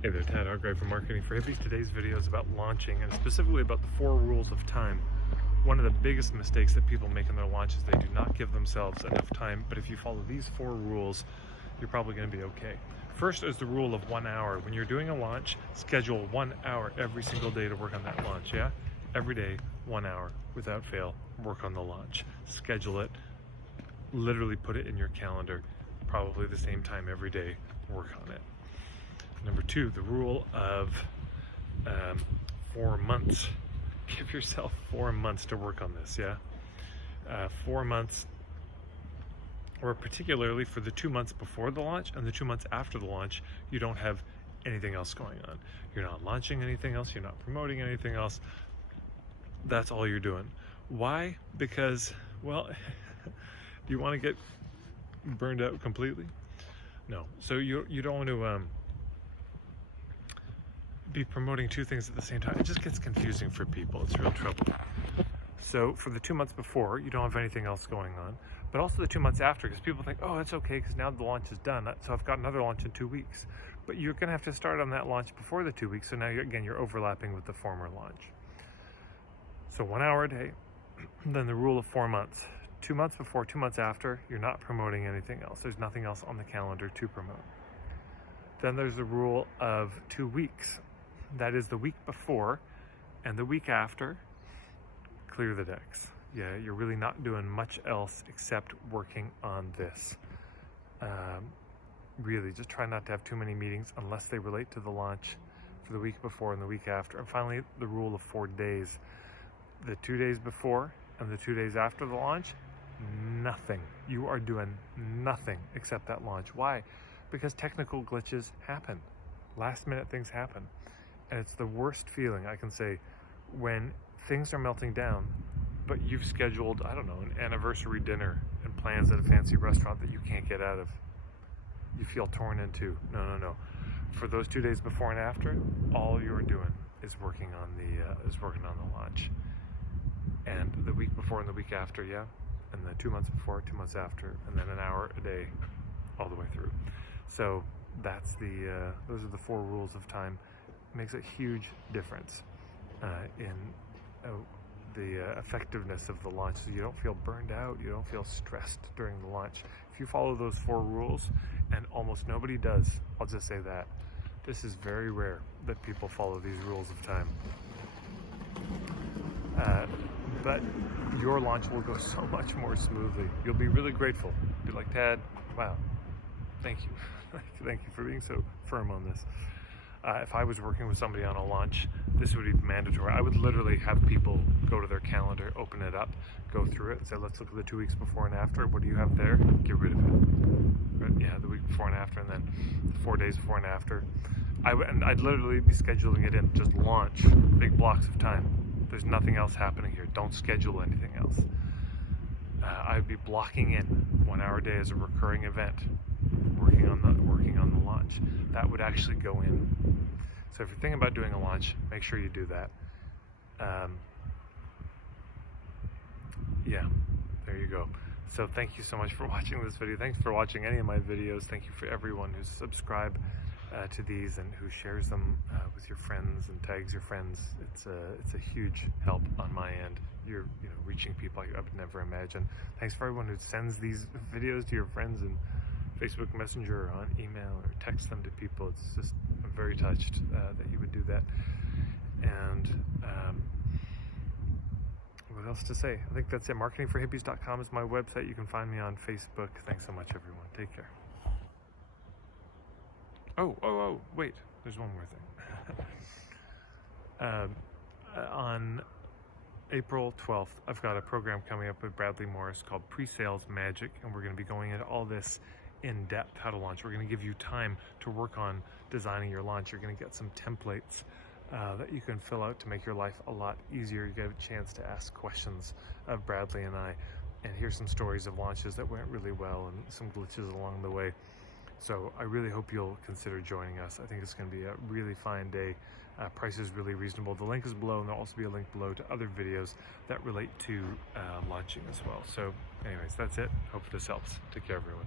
Hey there, Tad Hargrave from Marketing for Hippies. Today's video is about launching, and specifically about the 4 rules of time. One of the biggest mistakes that people make in their launch is they do not give themselves enough time, but if you follow these 4 rules, you're probably going to be okay. First is the rule of 1 hour. When you're doing a launch, schedule 1 hour every single day to work on that launch, yeah? Every day, 1 hour, without fail, work on the launch. Schedule it, literally put it in your calendar, probably the same time every day, work on it. Number 2, the rule of 4 months. Give yourself 4 months to work on this, yeah? 4 months, or particularly for the 2 months before the launch and the 2 months after the launch, you don't have anything else going on. You're not launching anything else, you're not promoting anything else. That's all you're doing. Why? Because, well, do you want to get burned out completely? No. So you don't want to be promoting 2 things at the same time. It just gets confusing for people. It's real trouble. So for the 2 months before, you don't have anything else going on, but also the 2 months after, because people think, oh, it's okay because now the launch is done, so I've got another launch in 2 weeks. But you're going to have to start on that launch before the 2 weeks, so now you're overlapping with the former launch. So 1 hour a day. Then the rule of 4 months. 2 months before, 2 months after, you're not promoting anything else. There's nothing else on the calendar to promote. Then there's the rule of 2 weeks. That is the week before and the week after, clear the decks. Yeah, you're really not doing much else except working on this. Really, just try not to have too many meetings unless they relate to the launch for the week before and the week after. And finally, the rule of 4 days. The 2 days before and the 2 days after the launch, nothing. You are doing nothing except that launch. Why? Because technical glitches happen. Last minute things happen. And it's the worst feeling, I can say, when things are melting down, but you've scheduled, I don't know, an anniversary dinner and plans at a fancy restaurant that you can't get out of. You feel torn in two. No. For those 2 days before and after, all you're doing is working on the launch. And the week before and the week after, yeah, and the 2 months before, 2 months after, and then an hour a day, all the way through. So that's those are the 4 rules of time. Makes a huge difference in the effectiveness of the launch, so you don't feel burned out, you don't feel stressed during the launch. If you follow those 4 rules, and almost nobody does, I'll just say that. This is very rare that people follow these rules of time. But your launch will go so much more smoothly. You'll be really grateful. Be like, Tad, wow, thank you. Thank you for being so firm on this. If I was working with somebody on a launch, this would be mandatory. I would literally have people go to their calendar, open it up, go through it, and say, let's look at the 2 weeks before and after. What do you have there? Get rid of it. Right? Yeah, the week before and after, and then 4 days before and after. I'd literally be scheduling it in, just launch, big blocks of time. There's nothing else happening here. Don't schedule anything else. I'd be blocking in 1 hour a day as a recurring event, working on the launch. That would actually go in. So if you're thinking about doing a launch, make sure you do that. Yeah, there you go. So thank you so much for watching this video. Thanks for watching any of my videos. Thank you for everyone who's subscribed to these and who shares them with your friends and tags your friends. It's a huge help on my end. You're reaching people I would never imagine. Thanks for everyone who sends these videos to your friends in Facebook Messenger or on email or text them to people. It's just, I'm very touched that you would do that. And what else to say? I think that's it. Marketingforhippies.com is my website. You can find me on Facebook. Thanks so much, everyone. Take care. Oh, wait, there's one more thing. On April 12th, I've got a program coming up with Bradley Morris called Pre-Sales Magic, and we're going to be going into all this in depth, how to launch. We're going to give you time to work on designing your launch. You're going to get some templates that you can fill out to make your life a lot easier. You get a chance to ask questions of Bradley and I, and hear some stories of launches that went really well and some glitches along the way. So I really hope you'll consider joining us. I think it's going to be a really fine day. Price is really reasonable. The link is below, and there'll also be a link below to other videos that relate to launching as well. So anyways, that's it. Hope this helps. Take care, everyone.